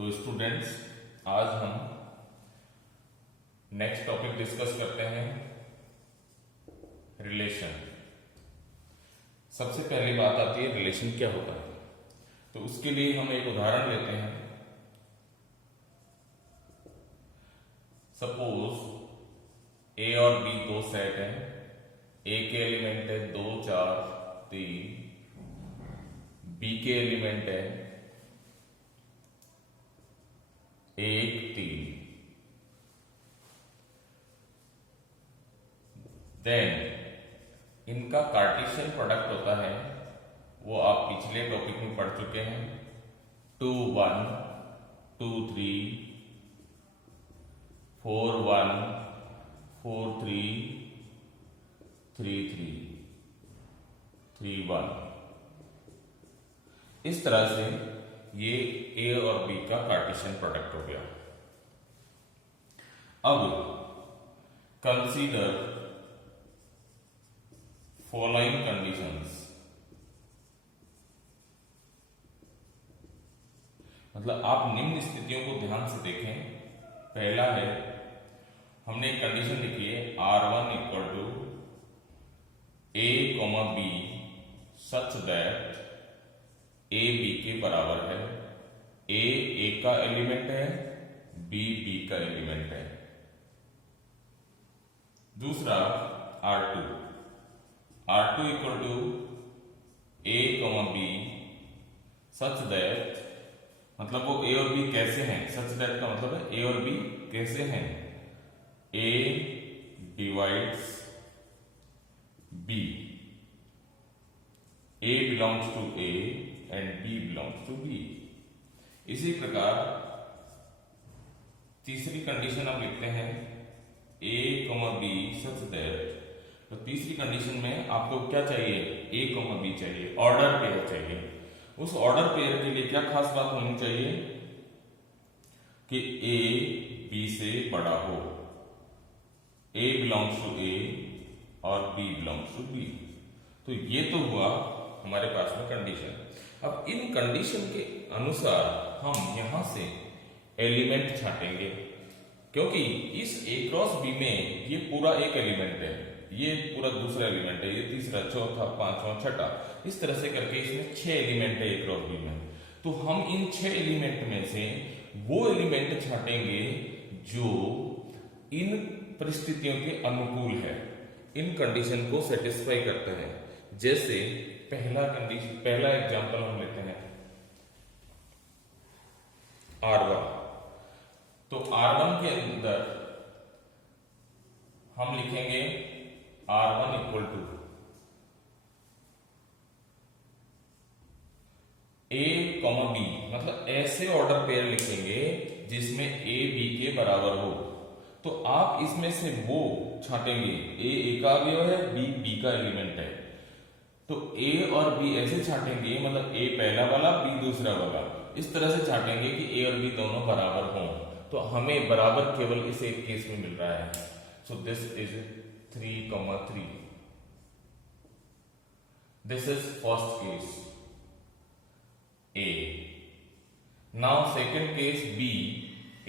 तो स्टूडेंट्स, आज हम नेक्स्ट टॉपिक डिस्कस करते हैं रिलेशन। सबसे पहली बात आती है रिलेशन क्या होता है। तो उसके लिए हम एक उदाहरण लेते हैं। सपोज ए और बी दो सेट हैं। ए के एलिमेंट है 2 4 3, बी के एलिमेंट है 1 3। देन इनका कार्टेशियन प्रोडक्ट होता है, वो आप पिछले टॉपिक में पढ़ चुके हैं। 2 1 2 3 4 1 4 3 3 3 3 1। इस तरह से ये ए और बी का कार्टेशियन प्रोडक्ट हो गया। अब कंसीडर फॉलोइंग कंडीशंस, मतलब आप निम्न स्थितियों को ध्यान से देखें। पहला है, हमने एक कंडीशन लिखी है R1 equal to A, B such that A B के बराबर है। A का एलिमेंट है, B का एलिमेंट है। दूसरा R2 equal to A, B such that, मतलब वो A और B कैसे हैं। सच दैट का मतलब है A और B कैसे हैं। A divides B, A belongs to A and B belongs to B। इसी प्रकार तीसरी कंडीशन हम लिखते हैं A, B सच दैट। तो तीसरी कंडीशन में आपको क्या चाहिए, A, B चाहिए, ऑर्डर पेयर चाहिए। उस ऑर्डर पेयर के लिए क्या खास बात होनी चाहिए कि A B से बड़ा हो, A बिलोंग्स टू A और B बिलोंग्स टू B। तो ये तो हुआ हमारे पास में कंडीशन। अब इन कंडीशन के अनुसार हम यहां से एलिमेंट छांटेंगे, क्योंकि इस A क्रॉस B में ये पूरा एक एलिमेंट है, ये पूरा दूसरा एलिमेंट है, ये तीसरा, चौथा, पांचवा, छठा, इस तरह से करके इसमें 6 एलिमेंट है A क्रॉस B में। तो हम इन 6 एलिमेंट में से वो एलिमेंट छांटेंगे जो इन परिस्थितियों के अनुकूल है, इन कंडीशन को सेटिस्फाई करते हैं। जैसे पहला एग्जांपल हम लेते हैं R1। तो R1 के अंदर हम लिखेंगे R1 equal to A, B, मतलब ऐसे ऑर्डर पेयर लिखेंगे जिसमें A B के बराबर हो। तो आप इसमें से वो छांटेंगे, A का अवयव है, B का एलिमेंट है। तो A और B ऐसे छांटेंगे, मतलब A पहला वाला, B दूसरा वाला, इस तरह से छांटेंगे कि A और B दोनों बराबर हों। तो हमें बराबर केवल इस एक केस में मिल रहा है। So this is 3, 3। This is first case A। Now second case B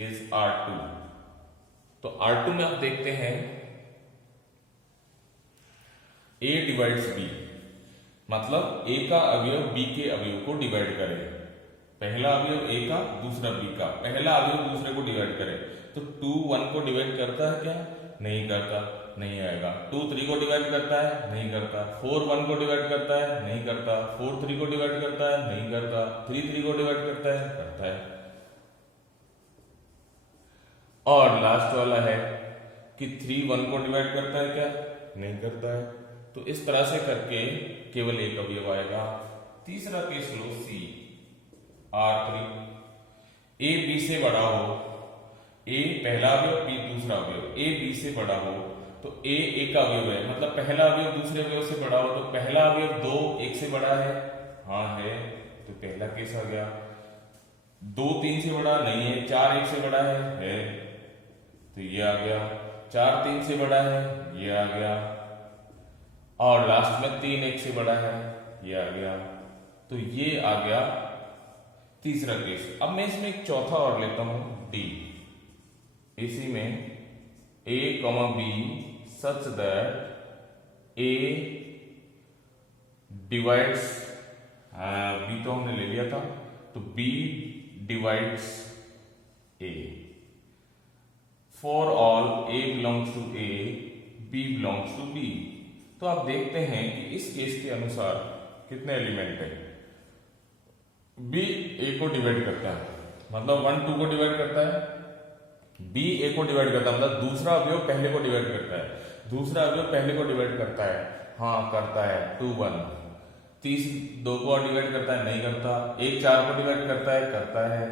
is R2। तो R2 में आप देखते हैं A डिवाइड्स B, मतलब A का अवयव B के अवयव को डिवाइड करे। पहला अवयव A का, दूसरा B का, पहला अवयव दूसरे को डिवाइड करे। तो 2 1 को डिवाइड करता है क्या? नहीं करता, नहीं आएगा। 2 3 को डिवाइड करता है? नहीं करता। 4 1 को डिवाइड करता है? नहीं करता। 4 3 को डिवाइड करता है? नहीं करता। 3 3 को डिवाइड करता है? करता है। और लास्ट वाला है कि 3 1 को डिवाइड करता है क्या? नहीं करता है। तो इस तरह से करके केवल एक अवयव आएगा। तीसरा case low C, R3। A B से बड़ा हो, A पहला अवयव, B दूसरा अवयव। A B से बड़ा हो तो A एक अवयव है, मतलब पहला अवयव दूसरे अवयव से बड़ा हो। तो पहला अवयव 2 1 से बड़ा है, हाँ है, तो पहला केस आ गया। 2 3 से बड़ा नहीं है, 4 1 से बड़ा है, तो ये आ गया। 4 3 से बड़ा है, ये आ गया। और लास्ट में 3 1 से बड़ा है, ये आ गया। तो ये आ गया तीसरा केस, अब मैं इसमें एक चौथा और लेता हूं डी। इसी में a, b such that a divides, b तो हमने ले लिया था, तो b divides a। For all a belongs to a, b belongs to b। तो आप देखते हैं कि इस केस के अनुसार कितने एलिमेंट है, b a को डिवाइड करता है, मतलब 1 2 को डिवाइड करता है, b a को डिवाइड करता है, मतलब दूसरा अवयव पहले को डिवाइड करता है, दूसरा अवयव पहले को डिवाइड करता है, हाँ करता है 2 1। 30 2 को डिवाइड करता है, नहीं करता। 1 4 को डिवाइड करता है,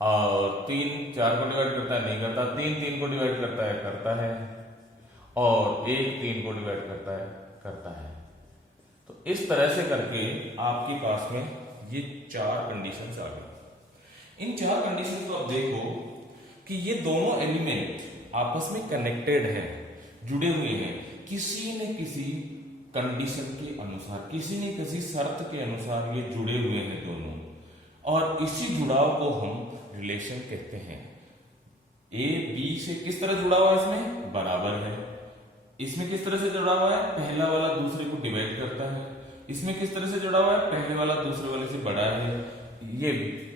और 3 4 को डिवाइड करता है, नहीं करता। 3 3 को डिवाइड करता है, और 1 3 को डिवाइड करता है। तो इस तरह से करके आपके पास में ये 4 कंडीशंस आ गई। इन 4 कंडीशन को आप देखो कि ये दोनों एलिमेंट आपस में कनेक्टेड हैं, जुड़े हुए हैं, किसी न किसी कंडीशन के अनुसार, किसी न किसी शर्त के अनुसार ये जुड़े हुए हैं दोनों, और इसी जुड़ाव को हम रिलेशन कहते हैं। ए बी से किस तरह जुड़ा हुआ है, इसमें बराबर है। इसमें किस तरह से जुड़ा हुआ है, पहला वाला दूसरे को डिवाइड करता है। इसमें किस तरह से जुड़ा हुआ है, पहले वाला दूसरे वाले से बड़ा है। ये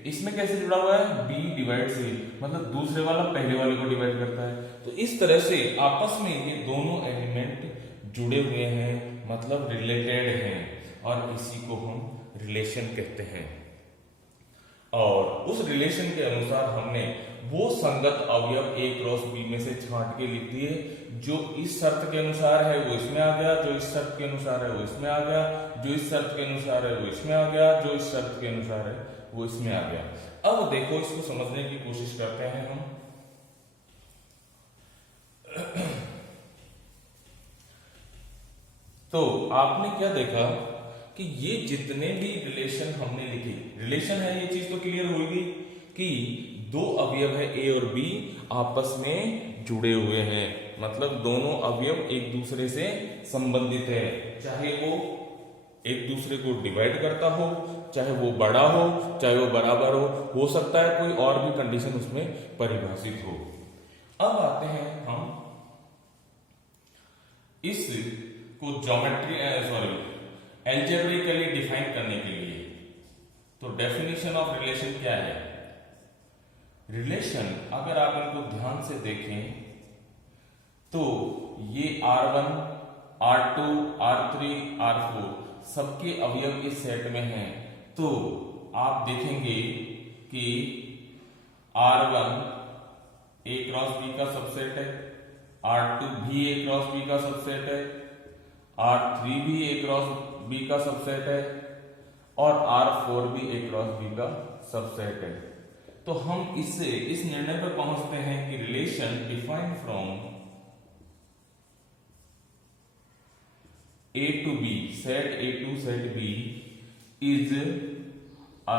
इसमें कैसे जुड़ा हुआ है, b डिवाइड से, मतलब दूसरे वाला पहले वाले को डिवाइड करता है। तो इस तरह से आपस में ये दोनों एलिमेंट जुड़े हुए हैं, मतलब रिलेटेड हैं, और इसी को हम रिलेशन कहते हैं। और उस रिलेशन के अनुसार हमने वो संगत अवयव a क्रॉस b में से छांट के लिख दिए, जो इस शर्त के अनुसार है वो इसमें आ गया, जो इस शर्त के अनुसार है वो इसमें आ गया, जो इस शर्त के अनुसार है वो इसमें आ गया, जो इस शर्त के अनुसार है वो इसमें आ गया। अब देखो, इसको समझने की कोशिश करते हैं हम। तो आपने क्या देखा कि ये जितने भी रिलेशन हमने लिखे, रिलेशन है, ये चीज तो क्लियर होगी कि दो अवयव है a और b आपस में जुड़े हुए हैं, मतलब दोनों अवयव एक दूसरे से संबंधित है, चाहे वो एक दूसरे को डिवाइड करता हो, चाहे वो बड़ा हो, चाहे वो बराबर हो सकता है कोई और भी कंडीशन उसमें परिभाषित हो। अब आते हैं हम इस को एल्जेब्रिकली डिफाइन करने के लिए। तो डेफिनेशन ऑफ रिलेशन क्या है? रिलेशन, अगर आप इनको ध्यान से देखें तो ये R1 R2 R3 R4 सबके अवयव इस सेट में हैं। तो आप देखेंगे कि R1 A क्रॉस B का सबसेट है, R2 भी A क्रॉस B का सबसेट है, R3 भी A क्रॉस B का सबसेट है, और R4 भी A क्रॉस B का सबसेट है। तो हम इससे इस निर्णय पर पहुंचते हैं कि relation defined from A to B, set A to set B is a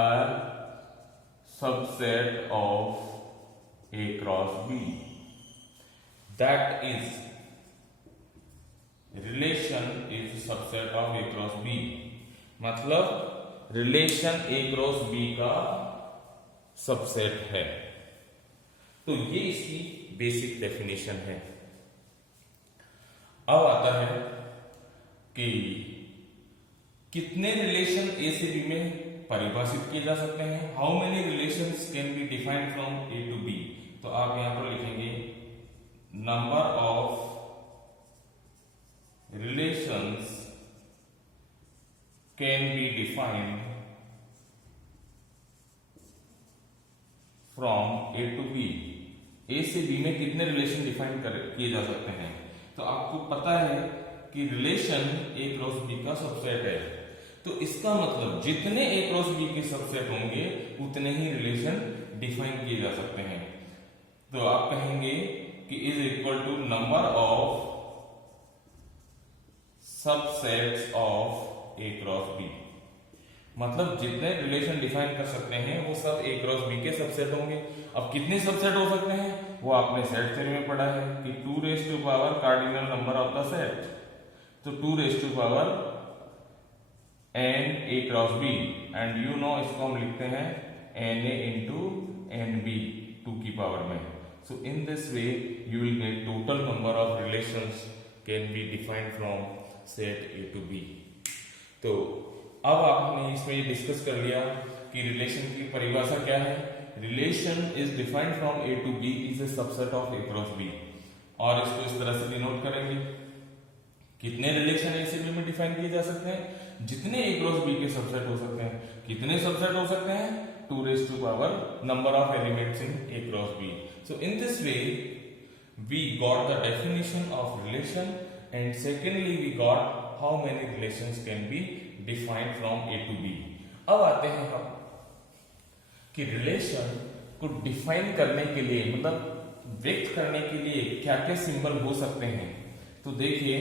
subset of A cross B. That is, relation is subset of A cross B. मतलब रिलेशन A क्रॉस B का subset है। तो ये इसकी basic definition है। अब आता है कि कितने रिलेशन A से B में परिभाषित किए जा सकते हैं। How many relations can be defined from A to B। तो आप यहां पर लिखेंगे number of relations can be defined from A to B। A से B में कितने रिलेशन डिफाइन किए जा सकते हैं। तो आपको पता है कि रिलेशन A क्रॉस B का सबसेट है, तो इसका मतलब जितने A क्रॉस B के सबसेट होंगे उतने ही रिलेशन डिफाइन किए जा सकते हैं। तो आप कहेंगे कि is equal to number of subsets of A cross B। मतलब जितने रिलेशन डिफाइन कर सकते हैं वो सब A क्रॉस B के सबसेट होंगे। अब कितने सबसेट हो सकते हैं वो आपने सेट थ्योरी में पढ़ा है कि 2 raise to power cardinal number of the set. तो 2 raise to power n A cross B, and you know इसको हम लिखते हैं n A into n B 2 की पावर में. So in this way you will get total number of relations can be defined from set A to B. तो अब आपने इसमें डिस्कस कर लिया कि रिलेशन की परिभाषा क्या है. Relation is defined from A to B is a subset of A cross B. और इसको इस तरह से डिनोट करेंगे. कितने रिलेशन A से B में डिफाइन किए जा सकते हैं? जितने A क्रॉस B के सबसेट हो सकते हैं. कितने सबसेट हो सकते हैं? 2 raised to power number of elements in A cross B. So in this way we got the definition of relation, and secondly we got how many relations can be defined from A to B. अब आते हैं हम कि relation को define करने के लिए, मतलब व्यक्त करने के लिए क्या क्या सिंबल हो सकते हैं. तो देखिए,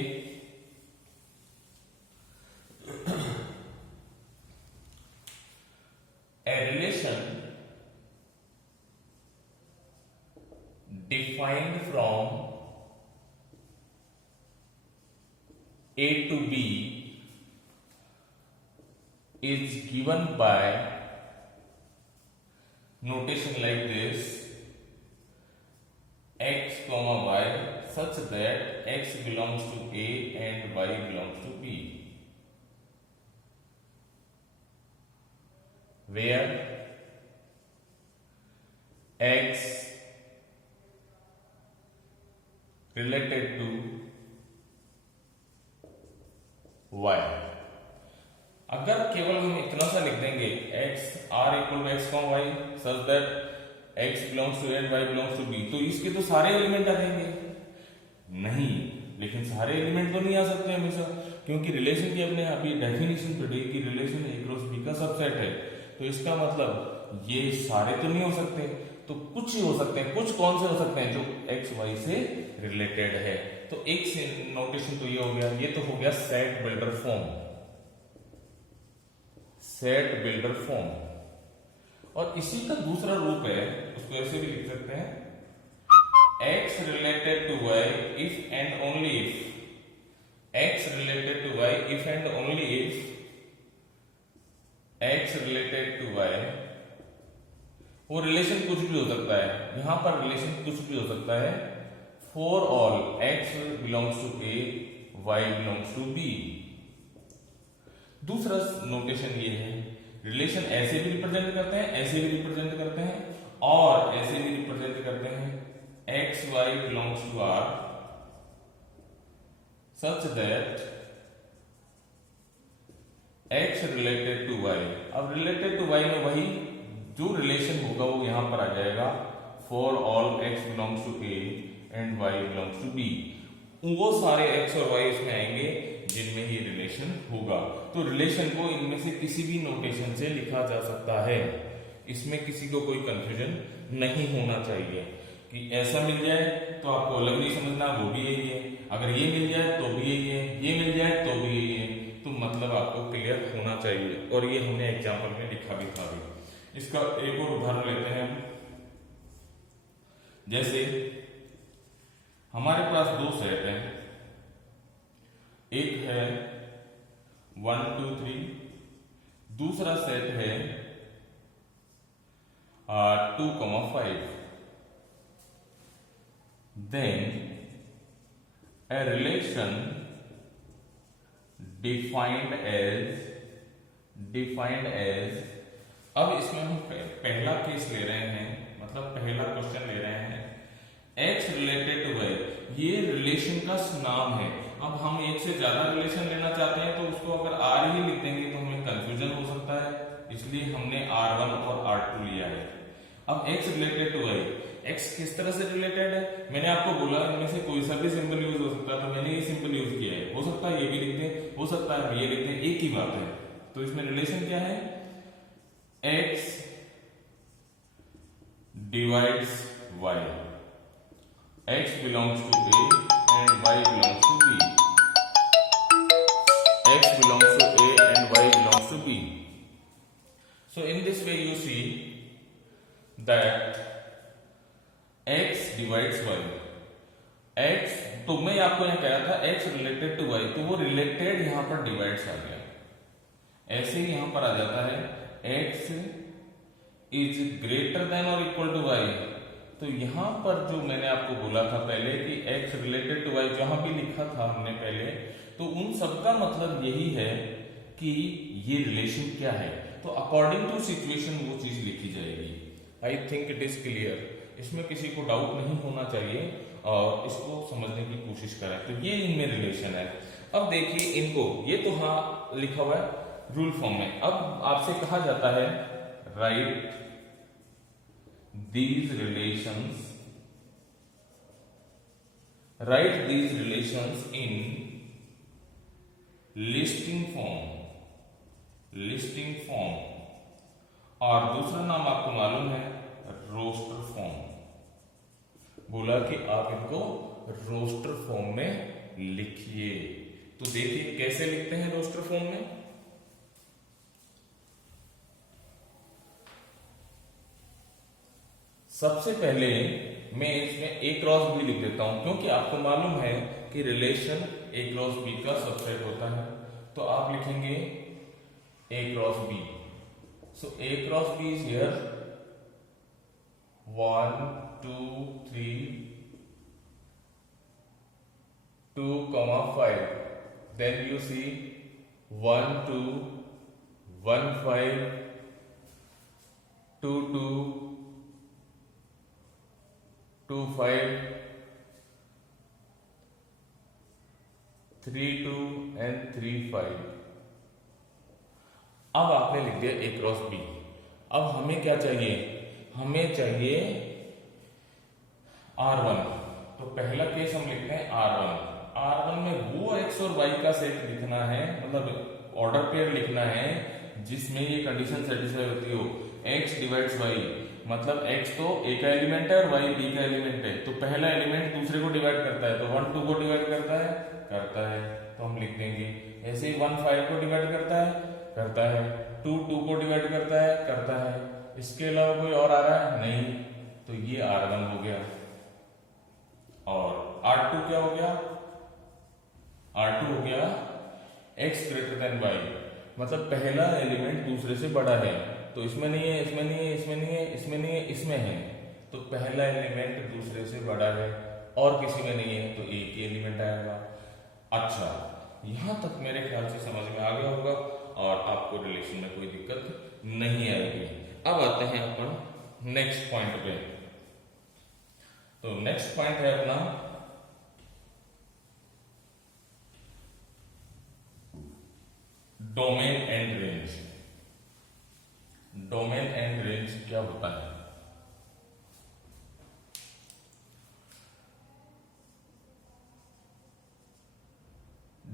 a relation defined from A to B is given by notation like this: x comma y such that x belongs to A and y belongs to B, where x related to y. अगर केवल हम इतना सा लिख देंगे x r equal to x comma y such that x belongs to A and y belongs to b, तो इसके तो सारे एलिमेंट आ जाएंगे. नहीं, लेकिन सारे एलिमेंट तो नहीं आ सकते हमेशा, क्योंकि रिलेशन की अपने अभी डेफिनेशन पढ़ी कि रिलेशन A क्रॉस B का सबसेट है. तो इसका मतलब ये सारे तो नहीं हो सकते, तो कुछ ही हो सकते हैं. कुछ कौन से हो सकते हैं? जो एक्स वाई से रिलेटेड है. तो एक से नोटेशन तो ये हो गया. ये तो हो गया set builder form. Set builder form. और इसी का दूसरा रूप है, उसको ऐसे भी लिख सकते हैं: x related to y if and only if x related to y if and only if x related to y. वो रिलेशन कुछ भी हो सकता है. यहां पर रिलेशन कुछ भी हो सकता है. For all x belongs to A, y belongs to B. दूसरा नोटेशन ये है, रिलेशन ऐसे भी रिप्रेजेंट करते हैं, ऐसे भी रिप्रेजेंट करते हैं, और ऐसे भी रिप्रेजेंट करते हैं: x y belongs to R such that x related to y. अब रिलेटेड टू y में वही जो रिलेशन होगा वो यहां पर आ जाएगा: for all x belongs to A and y belongs to B. वो सारे x और y इसमें आएंगे जिनमें ये रिलेशन होगा. तो रिलेशन को इनमें से किसी भी नोटेशन से लिखा जा सकता है. इसमें किसी को कोई कंफ्यूजन नहीं होना चाहिए कि ऐसा मिल जाए तो आपको अलग नहीं समझना, वो भी यही है. अगर ये मिल जाए तो भी यही है, ये मिल जाए तो भी यही है. तो मतलब आपको क्लियर होना चाहिए. और ये हमने एग्जाम्पल में लिखा भी था. इसका एक और उदाहरण लेते हैं. जैसे हमारे पास दो सेट हैं. एक है 1 2 3, दूसरा सेट है 2 5. Then a relation defined as अब इसमें हम पहला केस ले रहे हैं, मतलब पहला क्वेश्चन ले रहे हैं. x रिलेटेड टू y, ये रिलेशन का नाम है. अब हम एक से ज्यादा रिलेशन लेना चाहते हैं तो उसको अगर r ही लिख देंगे तो हमें कंफ्यूजन हो सकता है, इसलिए हमने r1 और r2 लिया है. अब x related to y, x किस तरह से रिलेटेड है? मैंने आपको बोला इनमें से कोई सा भी सिंबल यूज हो सकता है, तो मैंने ये सिंबल यूज किया है. हो सकता है ये भी लिख दें, हो सकता है ये लिख दें, एक ही बात है. तो इसमें रिलेशन क्या है? x divides y, x belongs to A and y belongs to B. X belongs to A and y belongs to B. So in this way you see that x divides y. x, तो मैं आपको यहां कह रहा था x related to y, तो वो related यहां पर डिवाइड्स आ गया. ऐसे ही यहां पर आ जाता है x इज ग्रेटर देन और इक्वल टू y। तो यहां पर जो मैंने आपको बोला था पहले कि x रिलेटेड टू y, जहां भी लिखा था हमने पहले, तो उन सब का मतलब यही है कि ये रिलेशन क्या है। तो अकॉर्डिंग टू सिचुएशन वो चीज लिखी जाएगी। I think it is clear, इसमें किसी को डाउट नहीं होना चाहिए और इसको समझने की कोशिश करें। तो ये इनमें रिलेशन है। अब देखिए इनको, ये तो हाँ लिखा हुआ है रूल फॉर्म में। अब आपसे कहा जाता है right these relations, write these relations in listing form, और दूसरा नाम आपको मालूम है रोस्टर फॉर्म। बोला कि आप इनको रोस्टर फॉर्म में लिखिए। तो देखिए कैसे लिखते हैं रोस्टर फॉर्म में। सबसे पहले मैं इसमें ए क्रॉस बी लिख देता हूं, क्योंकि आपको मालूम है कि रिलेशन ए क्रॉस बी का सबसेट होता है। तो आप लिखेंगे A cross B. So A cross B is here 1 2 3 2, 5. Then you see 1 2 1 5 2 2 2 5 3 2 and 3 5। अब आपने लिख दिया ए क्रॉस बी। अब हमें क्या चाहिए, हमें चाहिए R1। तो पहला केस हम लिखते हैं R1। R1 में वो x और y का सेट लिखना है, मतलब ऑर्डर पेयर लिखना है जिसमें ये कंडीशन सेटिस्फाई होती हो। x डिवाइड्स y, मतलब x तो a का एलिमेंट है और y b का एलिमेंट है। तो पहला एलिमेंट दूसरे को डिवाइड करता है, तो 1 2 को डिवाइड करता है। तो हम लिख देंगे ऐसे ही 1 5 को डिवाइड करता है 2 2 को डिवाइड करता है। इसके अलावा कोई और आ रहा है नहीं, तो ये R1 हो गया। और R2 क्या हो गया, R2 हो गया x ग्रेटर देन y, मतलब पहला एलिमेंट दूसरे से बड़ा है। तो इसमें नहीं है, इसमें नहीं है, इसमें नहीं है, इसमें नहीं है, इसमें है। तो पहला एलिमेंट दूसरे से बड़ा है और किसी में नहीं है, तो एक ही एलिमेंट आएगा। अच्छा, यहां तक मेरे ख्याल से समझ में आ गया होगा और आपको रिलेशन में कोई दिक्कत नहीं आएगी। अब आते हैं अपन नेक्स्ट पॉइंट पे। तो नेक्स्ट पॉइंट है अपना domain and range. Domain and range क्या होता है?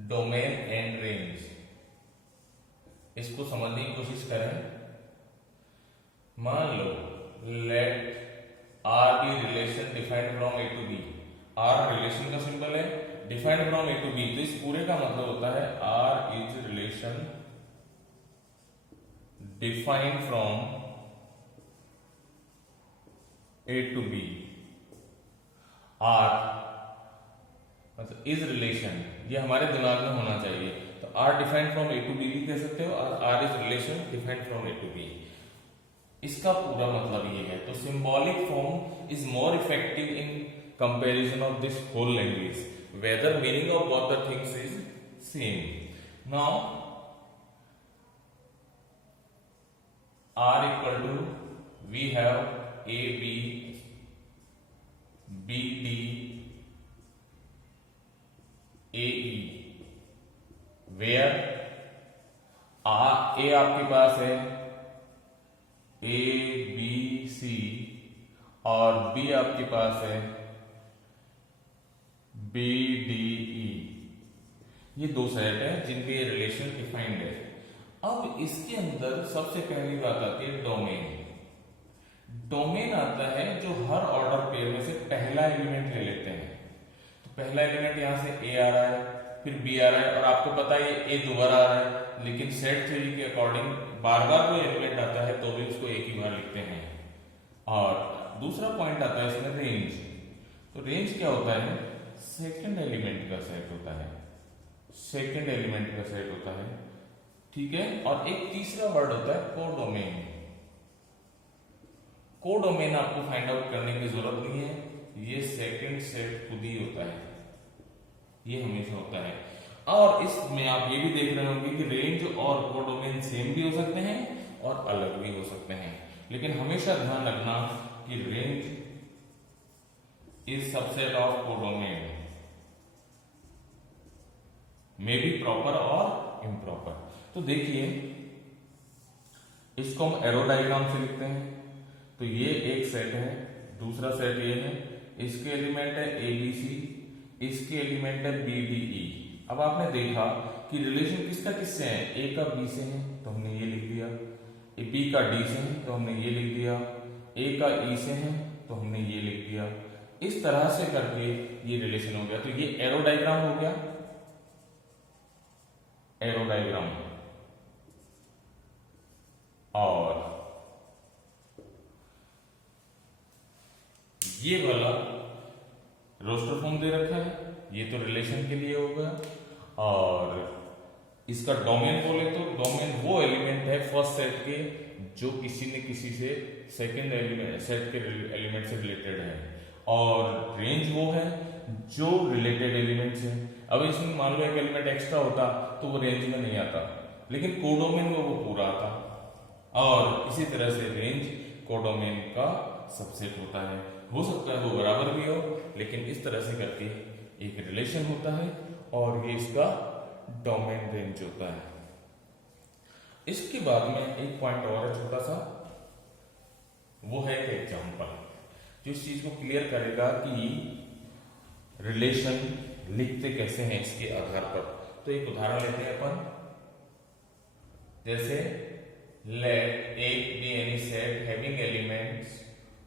डोमेन एंड रेंज, इसको समझने की कोशिश करें। मान लो let R be relation defined from A to B. R relation का सिंबल है, defined from A to B, तो इस पूरे का मतलब होता है R is relation defined from A to B. R मतलब इज रिलेशन, ये हमारे दिमाग में होना चाहिए। तो R defined from A to B भी कह सकते हो और R is relation defined from A to B. इसका पूरा मतलब ये है। तो symbolic form is more effective in comparison of this whole language, whether meaning of both the things is same. Now R equal to, we have AB, BD, AE, where A आपके पास है A, B, C और B आपके पास है B, D, E। ये दो set है जिनके relation defined है। अब इसके अंदर सबसे पहली बात आती है डोमेन। डोमेन आता है जो हर ऑर्डर पेयर में से पहला एलिमेंट ले लेते हैं। तो पहला एलिमेंट यहां से ए आ रहा है, फिर बी आ रहा है, और आपको पता है ए दोबारा आ रहा है, लेकिन सेट थ्योरी के अकॉर्डिंग बार बार कोई एलिमेंट आता है तो भी उसको एक ही बार लिखते हैं। और दूसरा पॉइंट आता है इसमें रेंज। तो रेंज क्या होता है? सेकेंड एलिमेंट का सेट होता है, सेकेंड एलिमेंट का सेट होता है। ठीक है। और एक तीसरा वर्ड होता है कोडोमेन। कोडोमेन आपको फाइंड आउट करने की जरूरत नहीं है, ये सेकंड सेट खुद ही होता है, ये हमेशा होता है। और इसमें आप ये भी देख रहे होंगे कि रेंज और कोडोमेन सेम भी हो सकते हैं और अलग भी हो सकते हैं, लेकिन हमेशा ध्यान रखना कि range is subset of codomain, may be proper और इम्प्रॉपर। तो देखिए इसको हम एरो डायग्राम से लिखते हैं। तो ये एक सेट है, दूसरा सेट ये है, इसके एलिमेंट है ए बी सी, इसके एलिमेंट है बी डी ई। अब आपने देखा कि रिलेशन किसका किससे है, ए का बी से है तो हमने ये लिख दिया, बी का डी से है तो हमने ये लिख दिया, ए का ई से है तो हमने ये लिख दिया। इस तरह से करके ये रिलेशन हो गया। तो ये एरो डायग्राम हो गया, एरो डायग्राम। और ये वाला रोस्टर फॉर्म दे रखा है, ये तो रिलेशन के लिए होगा। और इसका डोमेन बोले तो डोमेन वो एलिमेंट है फर्स्ट सेट के जो किसी ने किसी से सेकंड एलिमेंट सेट के एलिमेंट से रिलेटेड है, और रेंज वो है जो रिलेटेड एलिमेंट्स है। अब इसमें मान लो एक एलिमेंट एक्स्ट्रा होता तो वो रेंज में नहीं आता, लेकिन कोडोमेन में वो पूरा आता। और इसी तरह से रेंज कोडोमेन का सबसेट होता है। हो सकता है वो बराबर भी हो, लेकिन इस तरह से करके एक रिलेशन होता है और ये इसका डोमेन रेंज होता है। इसके बाद में एक पॉइंट और है छोटा सा, वो है एग्जांपल, जो इस चीज को क्लियर करेगा कि रिलेशन लिखते कैसे हैं इसके आधार पर। तो एक उदाहरण लेते हैं अपन, जैसे late A be any set having elements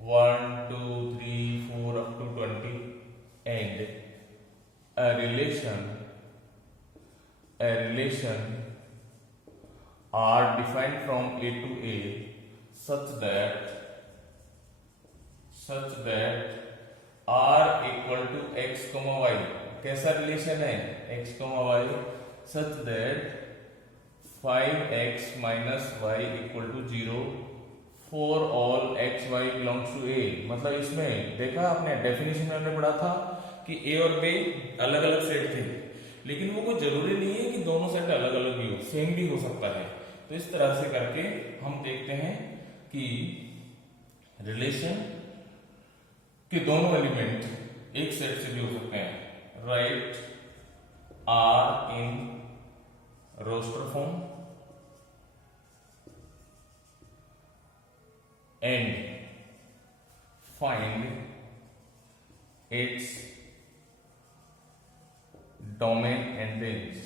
1, 2, 3, 4 up to 20 and a relation are defined from A to A such that R equal to x, y। कैसा रिलेशन है, x, y, such that 5x minus y equal to 0 for all x y belongs to A। मतलब इसमें देखा आपने definition में हमने पढ़ा था कि A और B अलग अलग सेट थे, लेकिन वो कोई जरूरी नहीं है कि दोनों सेट अलग अलग भी हो, सेम भी हो सकता है। तो इस तरह से करके हम देखते हैं कि रिलेशन के दोनों एलिमेंट एक सेट से भी हो सकते हैं। Write R in roster form and find its domain and range।